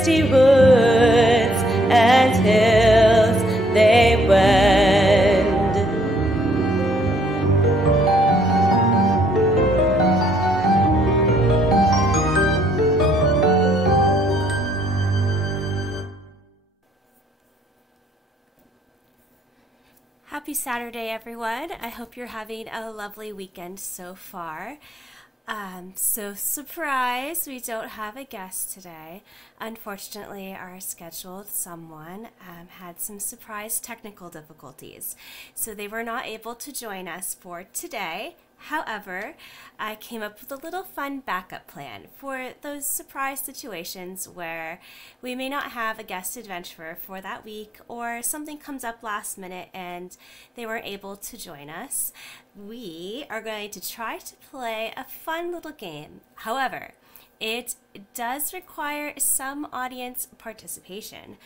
misty woods and hills they wend. Happy Saturday, everyone. I hope you're having a lovely weekend so far. So surprise, we don't have a guest today. Unfortunately, our scheduled someone had some surprise technical difficulties, so they were not able to join us for today. However, I came up with a little fun backup plan for those surprise situations where we may not have a guest adventurer for that week, or something comes up last minute and they weren't able to join us. We are going to try to play a fun little game. However, it does require some audience participation.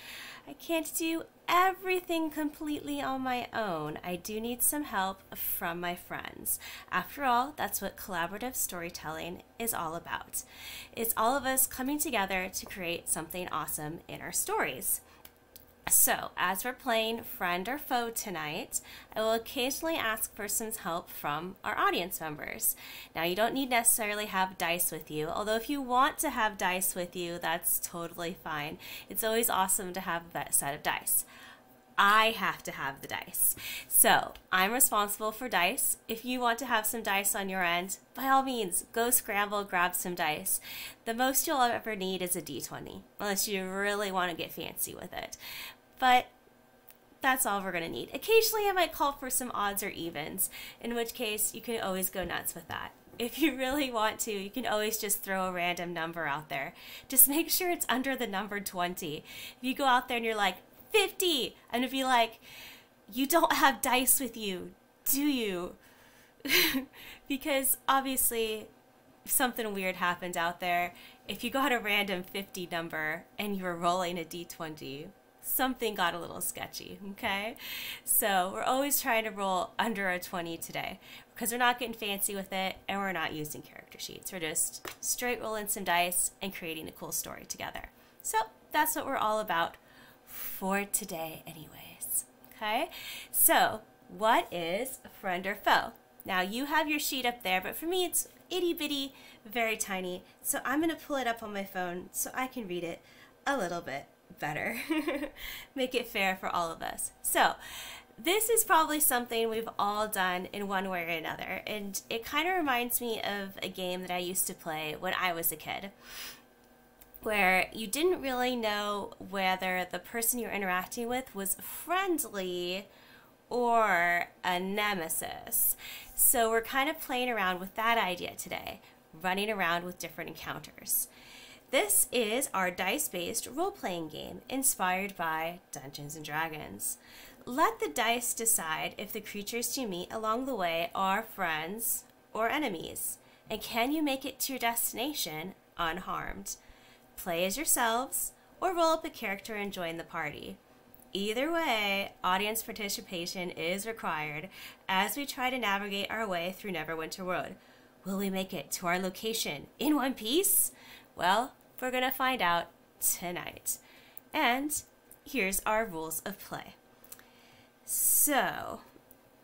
I can't do everything completely on my own. I do need some help from my friends. After all, that's what collaborative storytelling is all about. It's all of us coming together to create something awesome in our stories. So, as we're playing friend or foe tonight, I will occasionally ask for some help from our audience members. Now, you don't need necessarily have dice with you, although if you want to have dice with you, that's totally fine. It's always awesome to have that set of dice. I have to have the dice. So, I'm responsible for dice. If you want to have some dice on your end, by all means, go scramble, grab some dice. The most you'll ever need is a d20, unless you really want to get fancy with it. But that's all we're going to need. Occasionally, I might call for some odds or evens, in which case you can always go nuts with that. If you really want to, you can always just throw a random number out there. Just make sure it's under the number 20. If you go out there and you're like, 50, I'm gonna be like, you don't have dice with you, do you? Because obviously if something weird happened out there, if you got a random 50 number and you were rolling a d20, something got a little sketchy, okay? So we're always trying to roll under a 20 today, because we're not getting fancy with it and we're not using character sheets. We're just straight rolling some dice and creating a cool story together. So that's what we're all about for today anyways. Okay, so what is friend or foe? Now you have your sheet up there, but for me it's itty bitty, very tiny, so I'm gonna pull it up on my phone so I can read it a little bit better. Make it fair for all of us. So this is probably something we've all done in one way or another, and it kind of reminds me of a game that I used to play when I was a kid, where you didn't really know whether the person you're interacting with was friendly or a nemesis. So we're kind of playing around with that idea today, running around with different encounters. This is our dice-based role-playing game inspired by Dungeons & Dragons. Let the dice decide if the creatures you meet along the way are friends or enemies, and can you make it to your destination unharmed? Play as yourselves, or roll up a character and join the party. Either way, audience participation is required as we try to navigate our way through Neverwinter Wood. Will we make it to our location in one piece? Well, we're going to find out tonight. And here's our rules of play. So,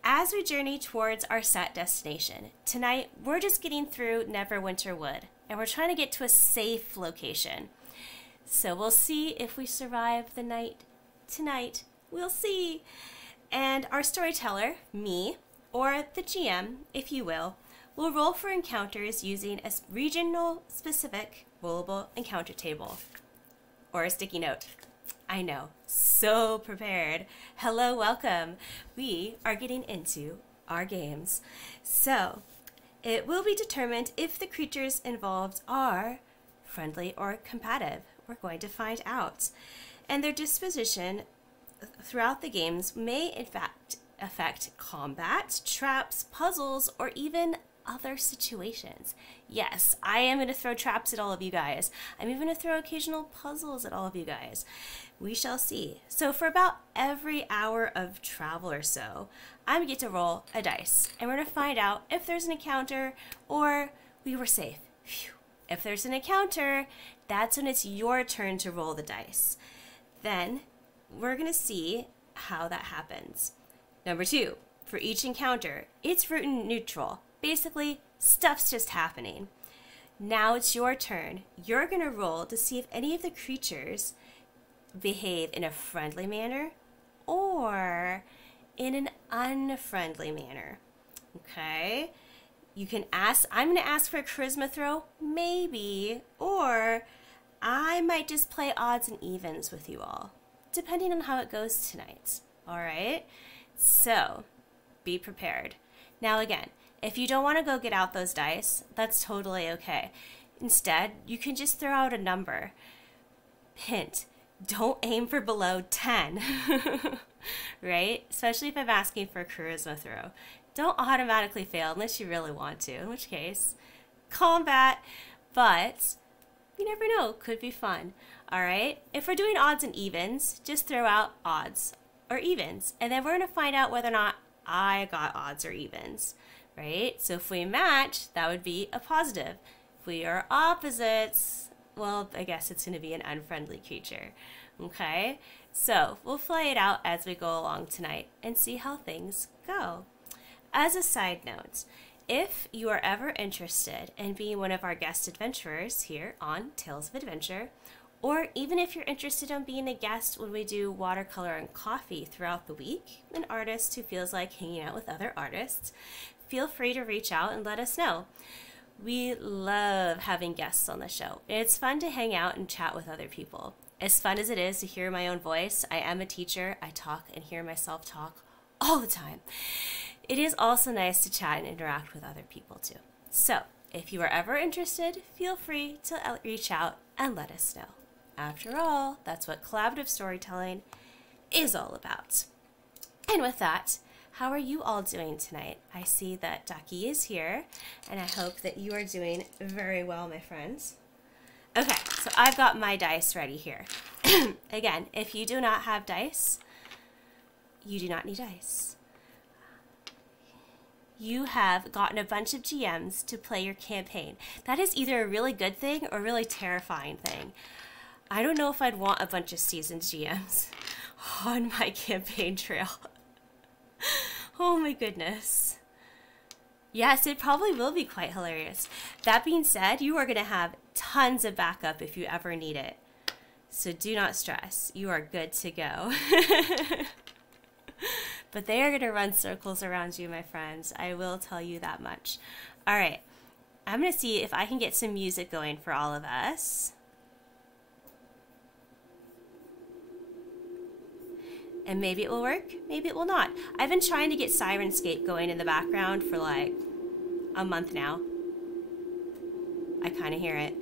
as we journey towards our set destination, tonight we're just getting through Neverwinter Wood, and we're trying to get to a safe location. So we'll see if we survive the night tonight. We'll see. And our storyteller, me, or the GM, if you will roll for encounters using a regional specific rollable encounter table or a sticky note. I know, so prepared. Hello, welcome. We are getting into our games. So, it will be determined if the creatures involved are friendly or combative. We're going to find out. And their disposition throughout the games may in fact affect combat, traps, puzzles, or even other situations. Yes, I am going to throw traps at all of you guys. I'm even going to throw occasional puzzles at all of you guys. We shall see. So for about every hour of travel or so, I'm going to get to roll a dice. And we're going to find out if there's an encounter or we were safe. Phew. If there's an encounter, that's when it's your turn to roll the dice. Then we're going to see how that happens. Number 2, for each encounter, it's root and neutral. Basically, stuff's just happening. Now it's your turn. You're going to roll to see if any of the creatures behave in a friendly manner or in an unfriendly manner. Okay? You can ask, I'm going to ask for a charisma throw, maybe, or I might just play odds and evens with you all, depending on how it goes tonight. All right? So, be prepared. Now again, if you don't want to go get out those dice, that's totally okay. Instead, you can just throw out a number. Hint, don't aim for below 10, right? Especially if I'm asking for a charisma throw. Don't automatically fail unless you really want to, in which case, combat, but you never know, could be fun, all right? If we're doing odds and evens, just throw out odds or evens, and then we're going to find out whether or not I got odds or evens, right? So if we match, that would be a positive. If we are opposites, well, I guess it's going to be an unfriendly creature, okay? So we'll play it out as we go along tonight and see how things go. As a side note, if you are ever interested in being one of our guest adventurers here on Tales of Adventure, or even if you're interested in being a guest when we do watercolor and coffee throughout the week, an artist who feels like hanging out with other artists, feel free to reach out and let us know. We love having guests on the show. It's fun to hang out and chat with other people. As fun as it is to hear my own voice, I am a teacher. I talk and hear myself talk all the time. It is also nice to chat and interact with other people too. So, if you are ever interested, feel free to reach out and let us know. After all, that's what collaborative storytelling is all about. And with that, how are you all doing tonight? I see that Ducky is here, and I hope that you are doing very well, my friends. Okay, so I've got my dice ready here. Again, if you do not have dice, you do not need dice. You have gotten a bunch of GMs to play your campaign. That is either a really good thing or a really terrifying thing. I don't know if I'd want a bunch of seasoned GMs on my campaign trail. Oh my goodness. Yes, it probably will be quite hilarious. That being said, you are going to have tons of backup if you ever need it. So do not stress. You are good to go. But they are going to run circles around you, my friends. I will tell you that much. All right. I'm going to see if I can get some music going for all of us. And maybe it will work, maybe it will not. I've been trying to get Sirenscape going in the background for like a month now. I kind of hear it.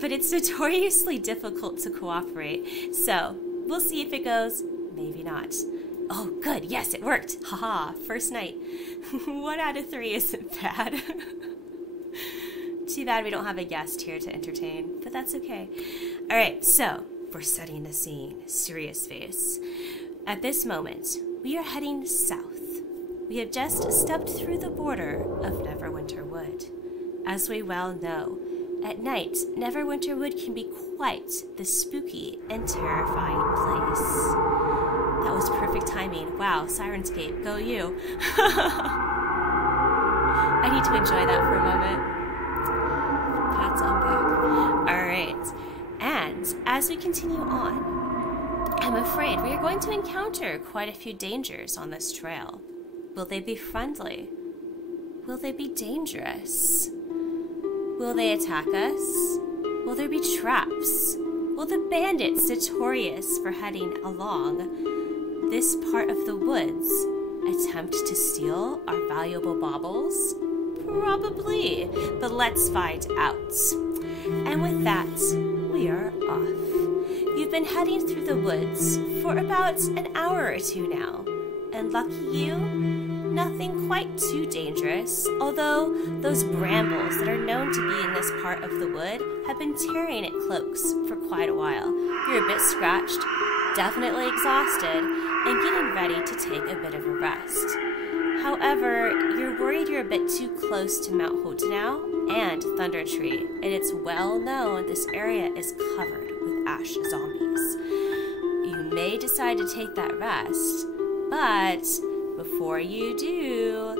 But it's notoriously difficult to cooperate. So we'll see if it goes, maybe not. Oh, good. Yes, it worked. Haha, first night. 1 out of 3 isn't bad. Too bad we don't have a guest here to entertain, but that's okay. All right, so we're setting the scene. Serious face. At this moment, we are heading south. We have just stepped through the border of Neverwinter Wood. As we well know, at night, Neverwinter Wood can be quite the spooky and terrifying place. That was perfect timing. Wow, Sirenscape, go you. I need to enjoy that for a moment. Pats on back. All right. And as we continue on, I'm afraid we are going to encounter quite a few dangers on this trail. Will they be friendly? Will they be dangerous? Will they attack us? Will there be traps? Will the bandits notorious for heading along this part of the woods attempt to steal our valuable baubles? Probably, but let's find out. And with that, we are off. You've been heading through the woods for about an hour or two now, and lucky you, nothing quite too dangerous, although those brambles that are known to be in this part of the wood have been tearing at cloaks for quite a while. You're a bit scratched, definitely exhausted, and getting ready to take a bit of a rest. However, you're worried you're a bit too close to Mount Hotanau and thunder tree, and it's well known this area is covered with ash zombies. You may decide to take that rest, but before you do,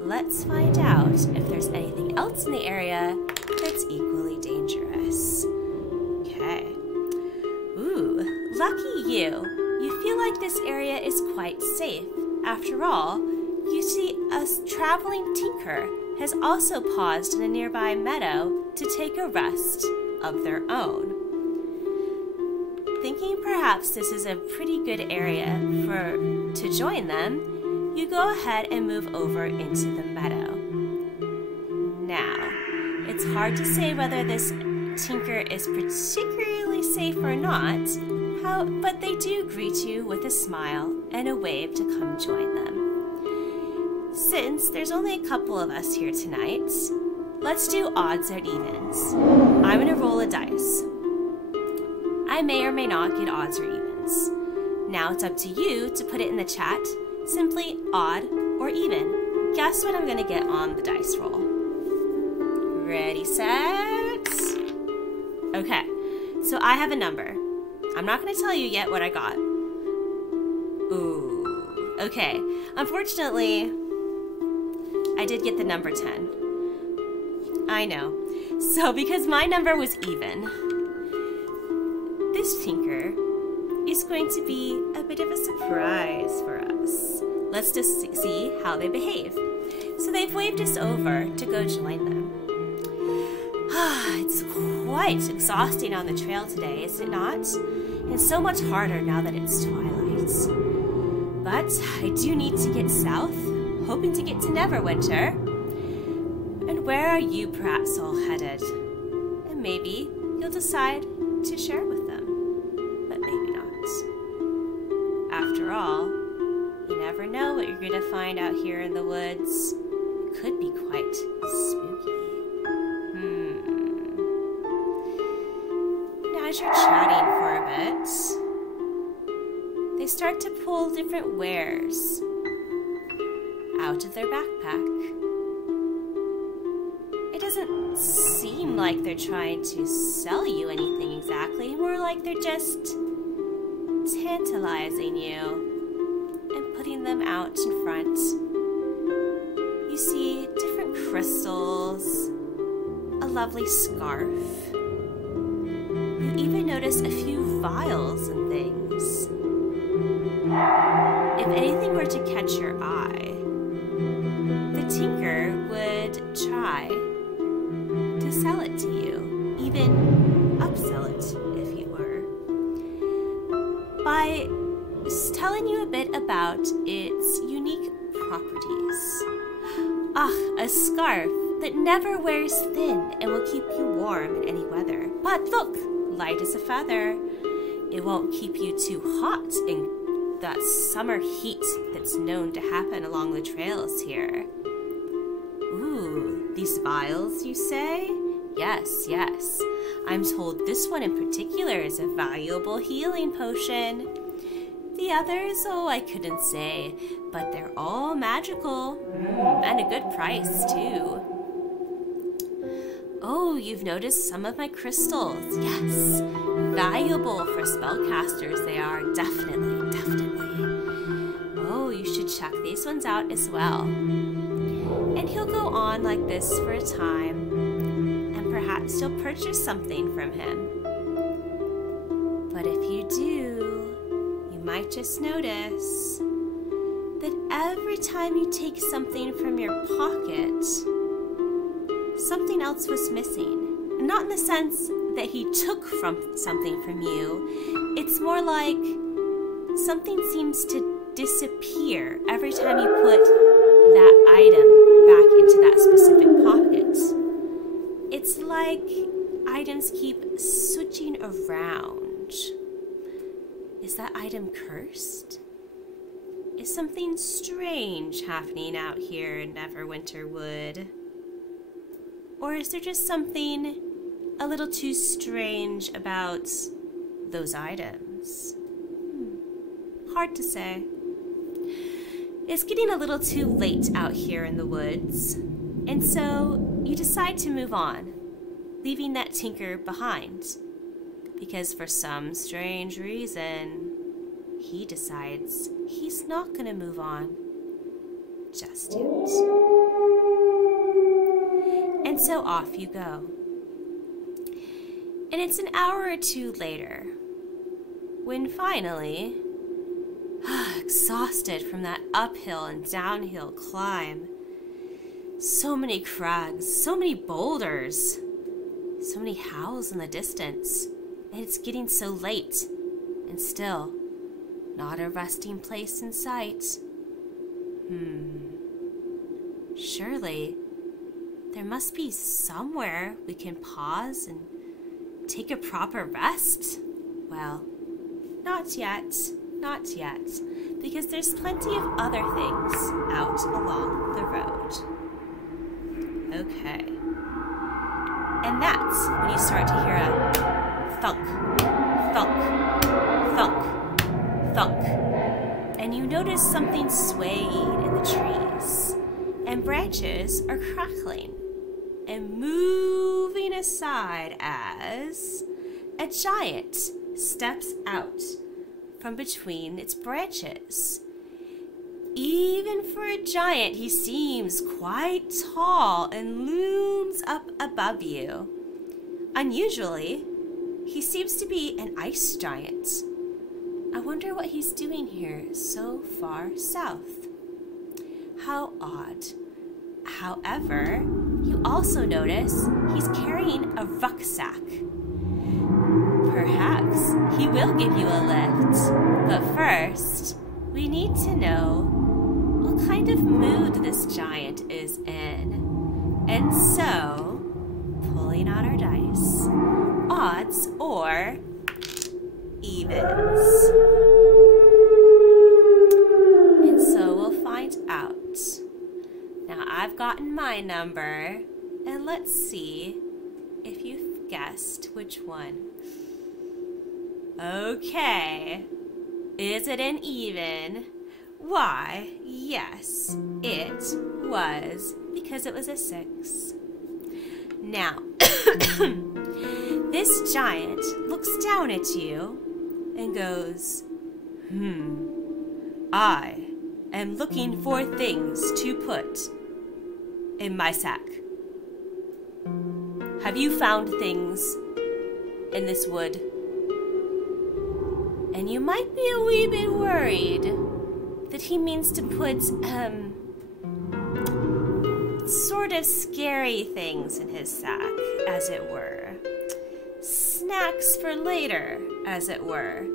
let's find out if there's anything else in the area that's equally dangerous. Okay. Ooh, lucky you. You feel like this area is quite safe. After all, you see a traveling tinker has also paused in a nearby meadow to take a rest of their own. Thinking perhaps this is a pretty good area to join them, you go ahead and move over into the meadow. Now, it's hard to say whether this tinker is particularly safe or not, but they do greet you with a smile and a wave to come join them. Since there's only a couple of us here tonight, let's do odds and evens. I'm gonna roll a dice. I may or may not get odds or evens. Now it's up to you to put it in the chat, simply odd or even. Guess what I'm gonna get on the dice roll. Ready, set. Okay, so I have a number. I'm not gonna tell you yet what I got. Ooh, okay. Unfortunately, I did get the number 10. I know. So because my number was even, this tinker is going to be a bit of a surprise for us. Let's just see how they behave. So they've waved us over to go join them. It's quite exhausting on the trail today, is it not? And so much harder now that it's twilight. But I do need to get south, hoping to get to Neverwinter. And where are you perhaps all headed? And maybe you'll decide to share with them, but maybe not. After all, you never know what you're gonna find out here in the woods. It could be quite spooky. As you're chatting for a bit, they start to pull different wares out of their backpack. It doesn't seem like they're trying to sell you anything exactly, more like they're just tantalizing you and putting them out in front. You see different crystals, a lovely scarf. You even notice a few vials and things. If anything were to catch your eye, the tinker would try to sell it to you, even upsell it if you were, by telling you a bit about its unique properties. A scarf that never wears thin and will keep you warm in any weather. But look, light as a feather. It won't keep you too hot in that summer heat that's known to happen along the trails here. Ooh, these vials, you say? Yes, yes. I'm told this one in particular is a valuable healing potion. The others, oh, I couldn't say, but they're all magical, and a good price, too. Oh, you've noticed some of my crystals. Yes, valuable for spellcasters they are, definitely, definitely. Oh, you should check these ones out as well. And he'll go on like this for a time, and perhaps you'll purchase something from him. But if you do, you might just notice that every time you take something from your pocket, something else was missing. Not in the sense that he took something from you. It's more like something seems to disappear every time you put that item back into that specific pocket. It's like items keep switching around. Is that item cursed? Is something strange happening out here in Neverwinter Wood? Or is there just something a little too strange about those items? Hard to say. It's getting a little too late out here in the woods, and so you decide to move on, leaving that tinker behind, because for some strange reason, he decides he's not going to move on just yet. And so off you go. And it's an hour or two later when finally, exhausted from that uphill and downhill climb, so many crags, so many boulders, so many howls in the distance, and it's getting so late, and still not a resting place in sight. Surely there must be somewhere we can pause and take a proper rest. Well, not yet, because there's plenty of other things out along the road. Okay. And that's when you start to hear a thunk, thunk, thunk, thunk. And you notice something swaying in the trees, and branches are crackling and moving aside as a giant steps out from between its branches. Even for a giant, he seems quite tall and looms up above you. Unusually, he seems to be an ice giant. I wonder what he's doing here so far south. How odd. However, you also notice he's carrying a rucksack. Perhaps he will give you a lift, but first, we need to know what kind of mood this giant is in. And so, pulling out our dice, odds or evens. And so we'll find out. Now I've gotten my number, and let's see if you've guessed which one. Okay, is it an even? Why, yes, it was, because it was a 6. Now, this giant looks down at you and goes, I am looking for things to put in my sack. Have you found things in this wood? And you might be a wee bit worried that he means to put, sort of scary things in his sack, as it were. Snacks for later, as it were.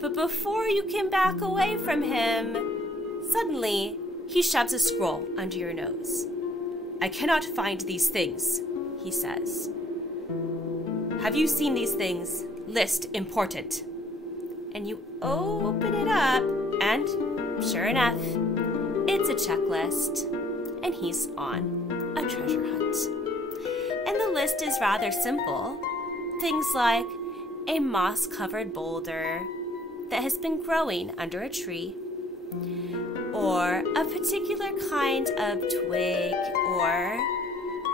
But before you can back away from him, suddenly he shoves a scroll under your nose. I cannot find these things, he says. Have you seen these things? List important. And you open it up, and sure enough, it's a checklist, and he's on a treasure hunt. And the list is rather simple. Things like a moss-covered boulder that has been growing under a tree, or a particular kind of twig, or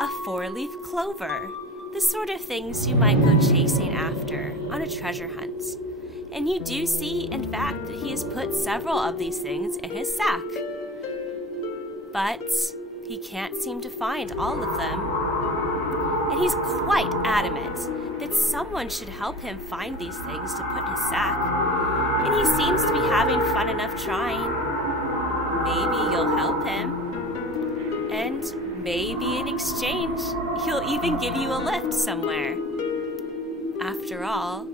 a 4-leaf clover, the sort of things you might go chasing after on a treasure hunt. And you do see, in fact, that he has put several of these things in his sack. But he can't seem to find all of them. And he's quite adamant that someone should help him find these things to put in his sack. And he seems to be having fun enough trying. Maybe you'll help him. And maybe in exchange, he'll even give you a lift somewhere. After all,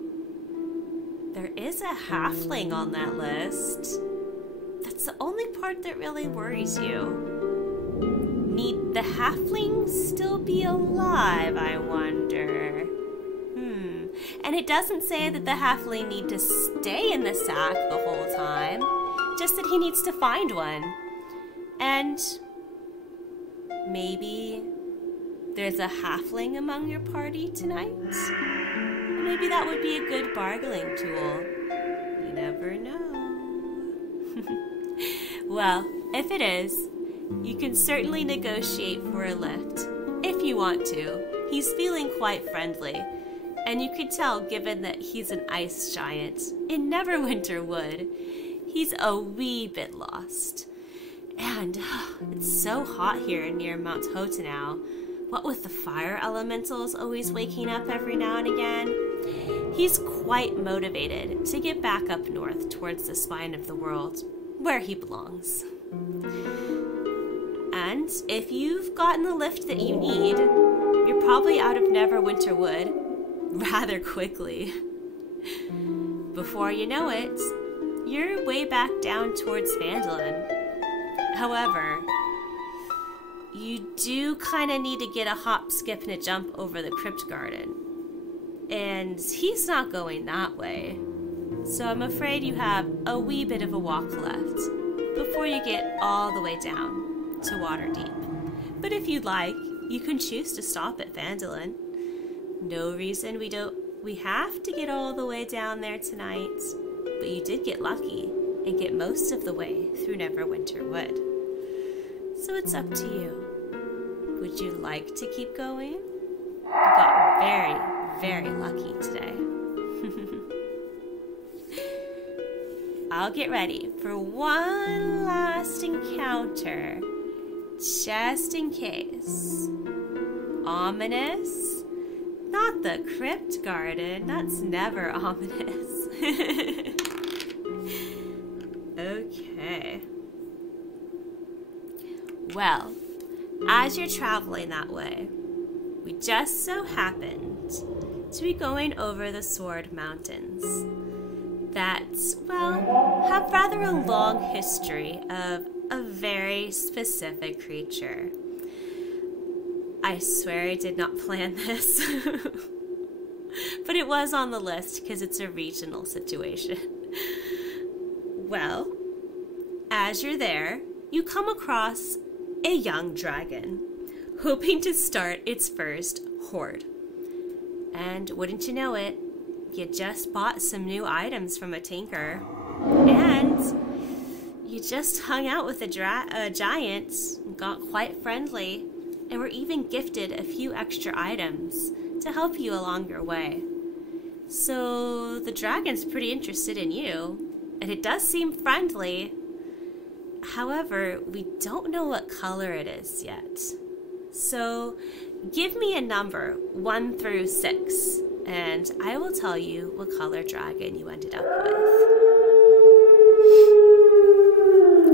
there is a halfling on that list. That's the only part that really worries you. Need the halfling still be alive, I wonder? And it doesn't say that the halfling need to stay in the sack the whole time, just that he needs to find one. And maybe there's a halfling among your party tonight? Maybe that would be a good bargaining tool. You never know. Well, if it is, you can certainly negotiate for a lift if you want to. He's feeling quite friendly, and you could tell given that he's an ice giant in Neverwinter Wood, he's a wee bit lost. And it's so hot here near Mount Hotanau. What with the fire elementals always waking up every now and again, he's quite motivated to get back up north towards the spine of the world, where he belongs. And if you've gotten the lift that you need, you're probably out of Neverwinter Wood rather quickly. Before you know it, you're way back down towards Phandalin. However, you do kind of need to get a hop, skip, and a jump over the crypt garden. And he's not going that way. So I'm afraid you have a wee bit of a walk left before you get all the way down to Waterdeep. But if you'd like, you can choose to stop at Phandalin. No reason we have to get all the way down there tonight. But you did get lucky and get most of the way through Neverwinter Wood. So it's up to you. Would you like to keep going? You got very, very lucky today. I'll get ready for one last encounter, just in case. Ominous? Not the crypt garden, that's never ominous. Okay. Well, as you're traveling that way, we just so happened to be going over the Sword Mountains that, well, have rather a long history of a very specific creature. I swear I did not plan this, but it was on the list because it's a regional situation. Well, as you're there, you come across a young dragon, hoping to start its first horde. And wouldn't you know it, you just bought some new items from a tinker, and you just hung out with a giant, got quite friendly, and were even gifted a few extra items to help you along your way. So the dragon's pretty interested in you, and it does seem friendly. However, we don't know what color it is yet. So give me a number 1 through 6, and I will tell you what color dragon you ended up with.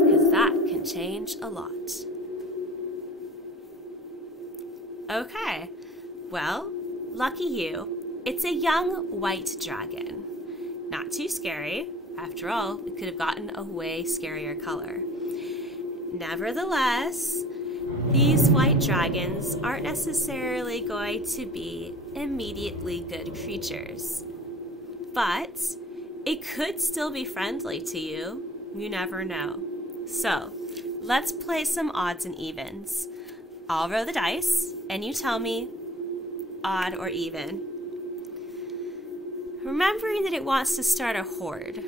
Because that can change a lot. Okay, well, lucky you. It's a young white dragon. Not too scary. After all, we could have gotten a way scarier color. Nevertheless, these white dragons aren't necessarily going to be immediately good creatures. But it could still be friendly to you. You never know. So, let's play some odds and evens. I'll roll the dice, and you tell me odd or even. Remembering that it wants to start a horde.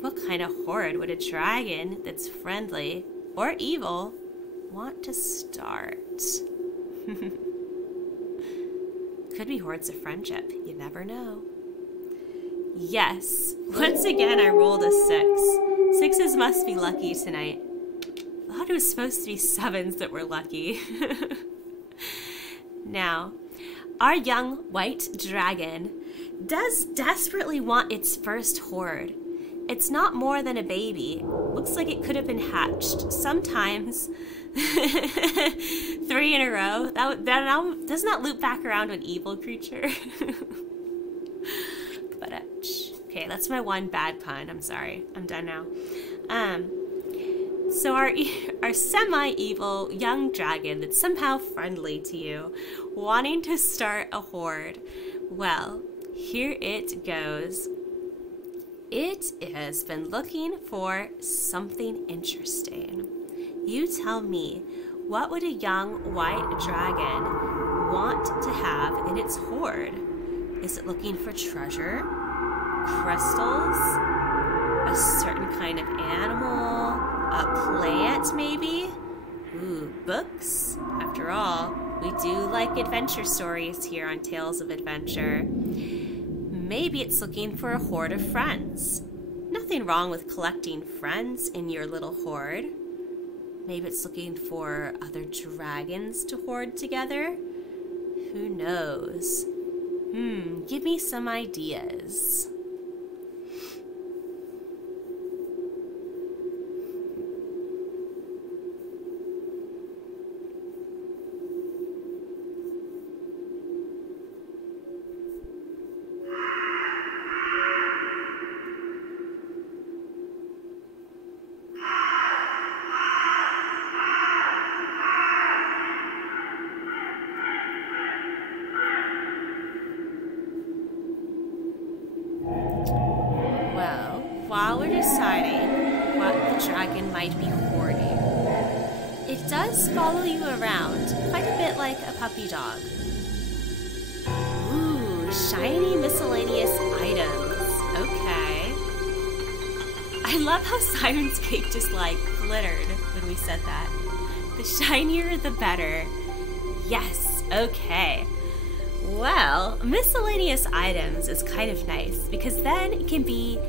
What kind of horde would a dragon that's friendly or evil want to start? Could be hordes of friendship. You never know. Yes. Once again, I rolled a 6. 6s must be lucky tonight. I thought it was supposed to be 7s that were lucky. Now, our young white dragon does desperately want its first horde. It's not more than a baby. Looks like it could have been hatched. Sometimes 3 in a row. That doesn't that loop back around to an evil creature? But okay, that's my one bad pun. I'm sorry. I'm done now. So our semi-evil young dragon that's somehow friendly to you, wanting to start a horde. Well, here it goes. It has been looking for something interesting. You tell me, what would a young white dragon want to have in its horde? Is it looking for treasure, crystals, a certain kind of animal, a plant maybe? Ooh, books. After all, we do like adventure stories here on Tales of Adventure. Maybe it's looking for a horde of friends. Nothing wrong with collecting friends in your little horde. Maybe it's looking for other dragons to hoard together. Who knows? Give me some ideas. While we're deciding what the dragon might be hoarding, it does follow you around, quite a bit like a puppy dog. Ooh, shiny miscellaneous items. Okay. I love how Siren's Cake just like glittered when we said that. The shinier the better. Yes, okay. Well, miscellaneous items is kind of nice because then it can be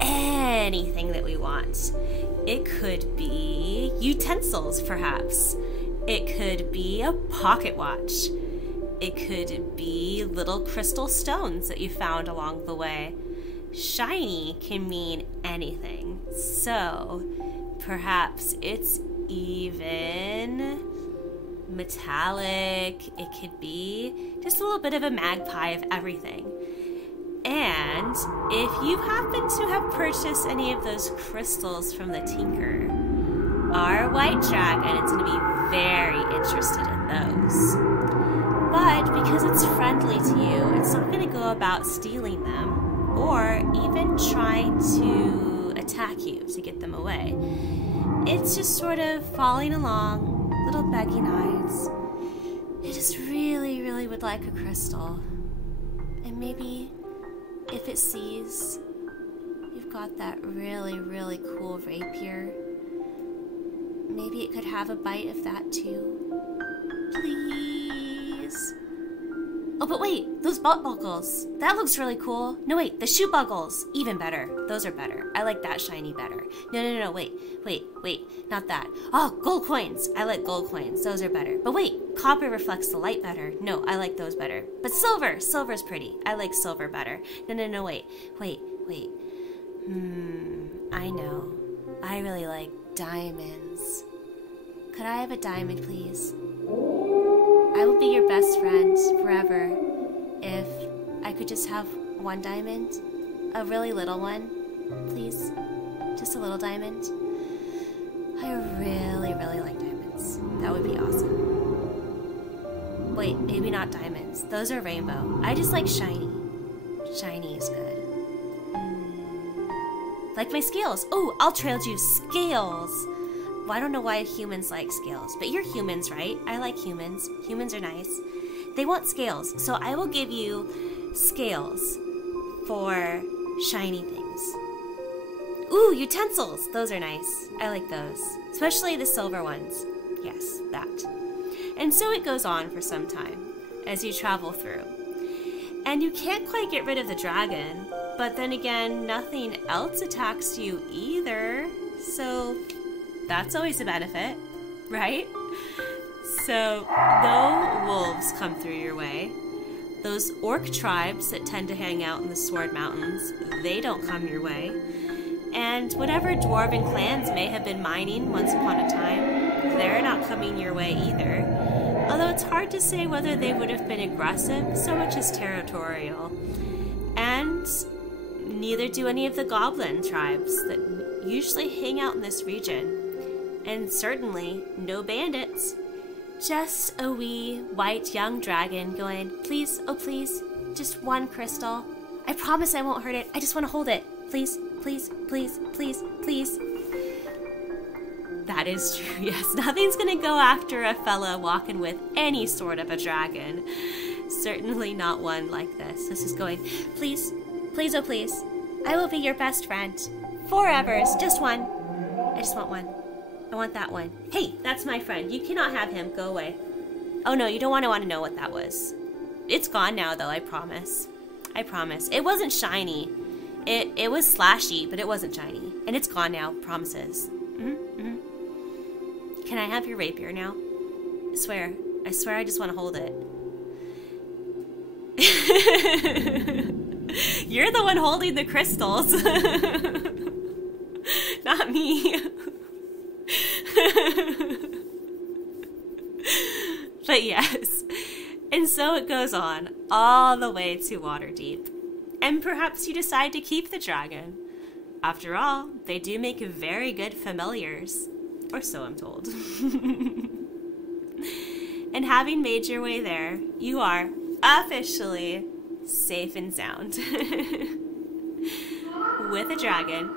anything that we want. It could be utensils, perhaps. It could be a pocket watch. It could be little crystal stones that you found along the way. Shiny can mean anything. So, perhaps it's even metallic. It could be just a little bit of a magpie of everything. And if you happen to have purchased any of those crystals from the Tinker, our white dragon is going to be very interested in those. But because it's friendly to you, it's not going to go about stealing them or even trying to attack you to get them away. It's just sort of following along, little begging eyes. It just really, really would like a crystal. And maybe if it sees you've got that really, really cool rapier, maybe it could have a bite of that too. Please. Oh, but wait, those belt buckles. That looks really cool. No, wait, the shoe buckles. Even better. Those are better. I like that shiny better. No, wait, not that. Oh, gold coins. I like gold coins. Those are better. But wait, copper reflects the light better. No, I like those better. But silver. Silver's pretty. I like silver better. No, wait. I know. I really like diamonds. Could I have a diamond, please? I will be your best friend forever if I could just have one diamond. A really little one, please. Just a little diamond. I really, really like diamonds. That would be awesome. Wait, maybe not diamonds. Those are rainbow. I just like shiny. Shiny is good. Like my scales. Oh, I'll trade you scales. Well, I don't know why humans like scales, but you're humans, right? I like humans. Humans are nice. They want scales, so I will give you scales for shiny things. Ooh, utensils! Those are nice. I like those. Especially the silver ones. Yes, that. And so it goes on for some time as you travel through. And you can't quite get rid of the dragon, but then again, nothing else attacks you either, so that's always a benefit, right? So, no wolves come through your way. Those orc tribes that tend to hang out in the Sword Mountains, they don't come your way. And whatever dwarven clans may have been mining once upon a time, they're not coming your way either. Although it's hard to say whether they would have been aggressive so much as territorial. And neither do any of the goblin tribes that usually hang out in this region. And certainly no bandits. Just a wee white young dragon going, please, oh please, just one crystal. I promise I won't hurt it. I just want to hold it. Please, please, please, please, please. That is true, yes. Nothing's gonna go after a fella walking with any sort of a dragon. Certainly not one like this. This is going, please, please, oh please. I will be your best friend. Forever, just one. I just want one. I want that one. Hey, that's my friend. You cannot have him. Go away. Oh no, you don't want to know what that was. It's gone now though, I promise. I promise. It wasn't shiny. It was slashy, but it wasn't shiny. And it's gone now, promises. Can I have your rapier now? I swear I just want to hold it. You're the one holding the crystals. Not me. But yes. And so it goes on, all the way to Waterdeep. And perhaps you decide to keep the dragon. After all, they do make very good familiars. Or so I'm told. And having made your way there, you are officially safe and sound. With a dragon.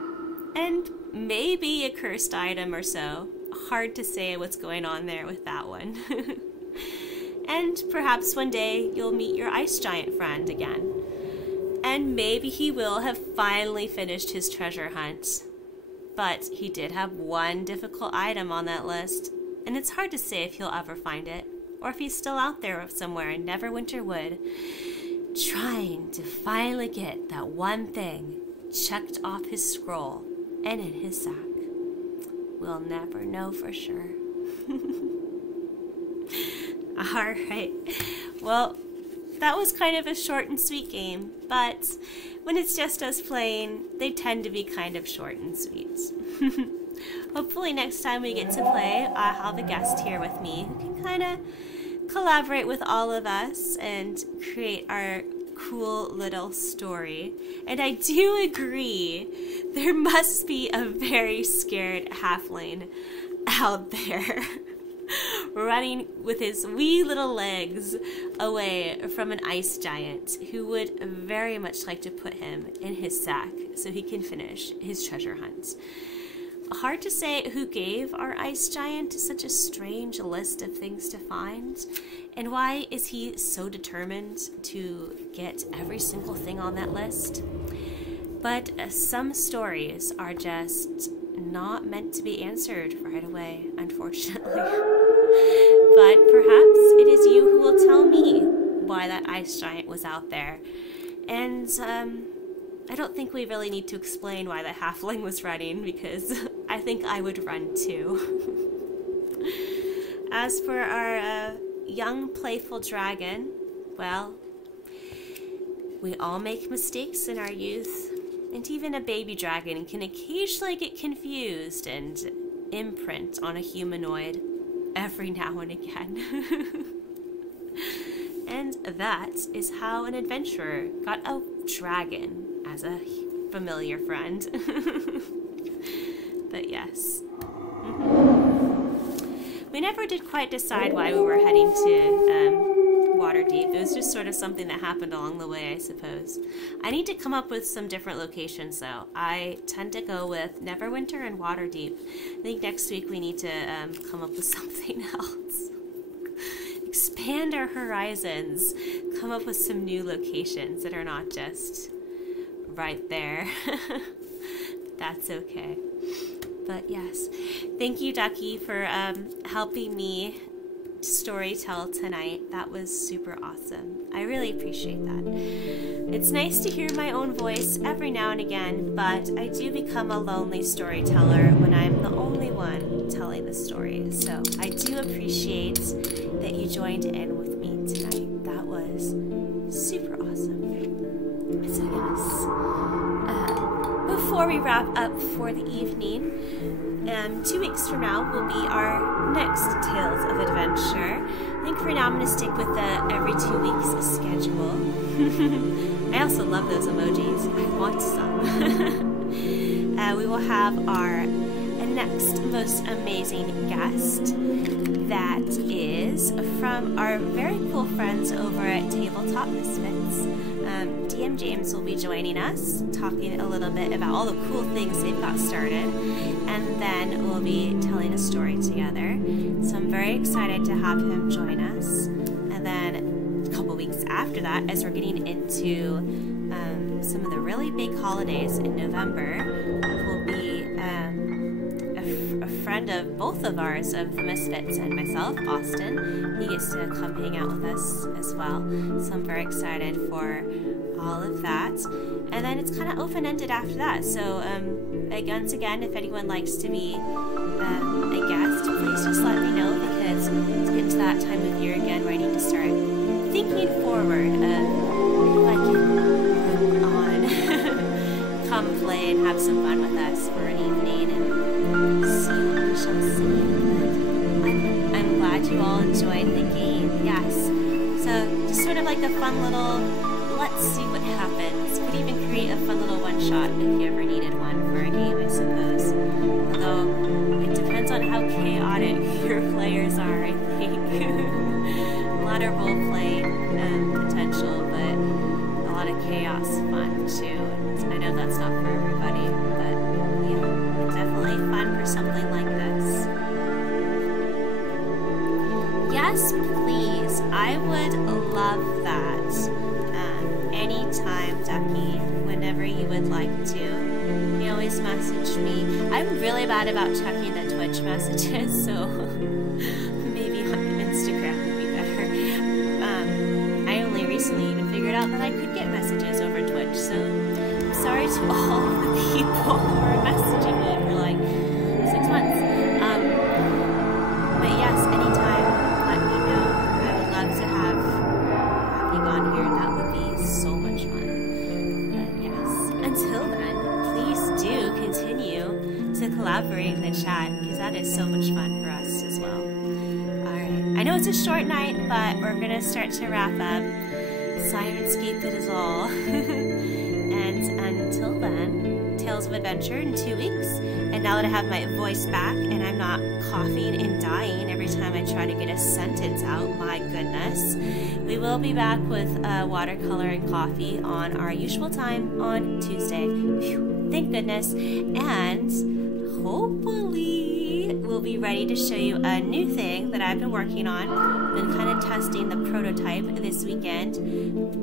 And maybe a cursed item or so. Hard to say what's going on there with that one. And perhaps one day you'll meet your ice giant friend again. And maybe he will have finally finished his treasure hunt. But he did have one difficult item on that list, and it's hard to say if he'll ever find it, or if he's still out there somewhere in Neverwinter Wood, trying to finally get that one thing checked off his scroll and in his sack. We'll never know for sure. Alright, well, that was kind of a short and sweet game, but when it's just us playing, they tend to be kind of short and sweet. Hopefully next time we get to play, I'll have a guest here with me who can kind of collaborate with all of us and create our cool little story. And I do agree, there must be a very scared halfling out there running with his wee little legs away from an ice giant who would very much like to put him in his sack so he can finish his treasure hunt. Hard to say who gave our ice giant such a strange list of things to find, and why is he so determined to get every single thing on that list. But some stories are just not meant to be answered right away, unfortunately. But perhaps it is you who will tell me why that ice giant was out there. And I don't think we really need to explain why the halfling was running, because I think I would run too. As for our young playful dragon, well, we all make mistakes in our youth. And even a baby dragon can occasionally get confused and imprint on a humanoid every now and again. And that is how an adventurer got a dragon as a familiar friend. But yes. We never did quite decide why we were heading to Waterdeep. It was just sort of something that happened along the way, I suppose. I need to come up with some different locations, though. I tend to go with Neverwinter and Waterdeep. I think next week we need to come up with something else. Expand our horizons. Come up with some new locations that are not just right there. That's okay. But yes, thank you, Ducky, for helping me storytell tonight. That was super awesome. I really appreciate that. It's nice to hear my own voice every now and again, but I do become a lonely storyteller when I'm the only one telling the story. So I do appreciate that you joined in with me tonight. That was super awesome. So yes, before we wrap up for the evening, 2 weeks from now will be our next Tales of Adventure. I think for now I'm going to stick with the every 2 weeks schedule. I also love those emojis. I want some. We will have our next most amazing guest. That is from our very cool friends over at Tabletop Misfits. DM James will be joining us, talking a little bit about all the cool things they've got started, and then we'll be telling a story together. So I'm very excited to have him join us. And then a couple weeks after that, as we're getting into some of the really big holidays in November, will be a friend friend of both of ours, of the Misfits and myself, Austin. He gets to come hang out with us as well. So I'm very excited for all of that. And then it's kind of open-ended after that. So once again, if anyone likes to be a guest, please just let me know, because it's getting to that time of year again where I need to start thinking forward of who I can put on. Come play and have some fun with us for an evening and see what we shall see. But I'm glad you all enjoyed the game. Yes. So just sort of like a fun little, let's see what happens. Could even create a fun little one-shot if you ever needed one for a game, I suppose. Although it depends on how chaotic your players are, I think. A lot of role-playing potential, but a lot of chaos fun too. And I know that's not for everybody, but yeah, definitely fun for something like this. Yes, please. I would love that. Anytime, Ducky, whenever you would like to. You always message me. I'm really bad about checking the Twitch messages, so maybe on Instagram would be better. I only recently even figured out that I could get messages over Twitch, so I'm sorry to all of the people who are messaging me for like 6 months. But yes, anytime, let me know. I would love to have you on here. That would be so much fun. But yes, until then, please do continue to collaborate in the chat, because that is so much fun for us as well. Alright, I know it's a short night, but we're gonna start to wrap up. Sirenscape it is all. And until then, Tales of Adventure in 2 weeks. And now that I have my voice back and I'm not coughing and dying every time I try to get a sentence out, my goodness, we will be back with watercolor and coffee on our usual time on Tuesday. Phew, thank goodness. And hopefully we'll be ready to show you a new thing that I've been working on. Been kind of testing the prototype this weekend,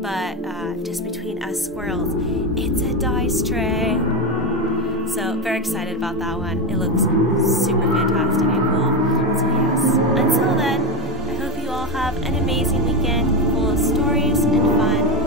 but just between us squirrels, it's a dice tray. So very excited about that one. It looks super fantastic and cool. So yes, until then, I hope you all have an amazing weekend full of stories and fun.